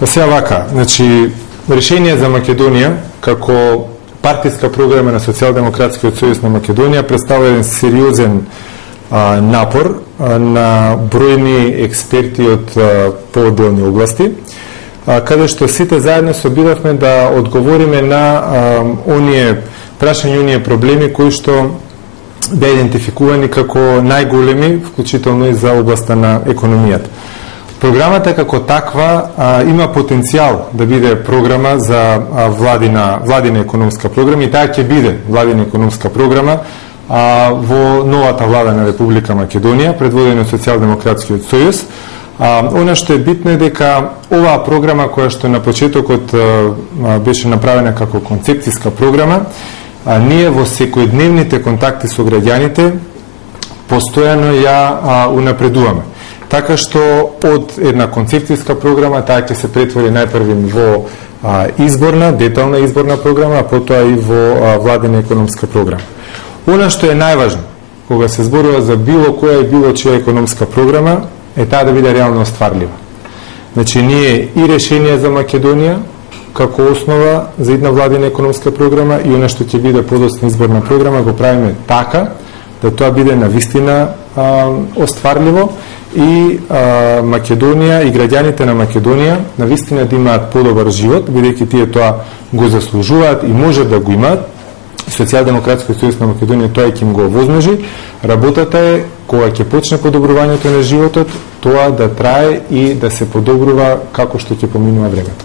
Па сега вака, значи, решение за Македонија, како партиска програма на Социјалдемократскиот сојуз на Македонија, представува еден сериозен напор на бројни експерти од поодделни области, каде што сите заедно собиравме да одговориме на оние прашања, оние проблеми кои што беа идентификувани како најголеми, вклучително и за областа на економијата. Програмата како таква има потенцијал да биде програма за владина економска програма и таа ќе биде владина економска програма во новата влада на Република Македонија, предводена од Социјалдемократскиот сојуз. Она што е битно е дека оваа програма, која што на почетокот беше направена како концепцијска програма, ние во секојдневните контакти со граѓаните постојано ја унапредуваме. Така што од една концепцијска програма таа ќе се претвори најпрви во изборна, детална изборна програма, а потоа и во владина економска програма. Она што е најважно кога се зборува за било која и било чија економска програма е таа да биде реално остварлива. Значи ние и решение за Македонија како основа за една владина економска програма и она што ќе биде подоцна изборна програма го правиме така да тоа биде навистина остварливо и Македонија и граѓаните на Македонија навистина да имаат подобар живот, бидејќи тие тоа го заслужуваат и може да го имаат. Социјалдемократскиот сојуз на Македонија тоа ќе им го овозможи. Работата е кога ќе почне подобрувањето на животот, тоа да трае и да се подобрува како што ќе поминува времето.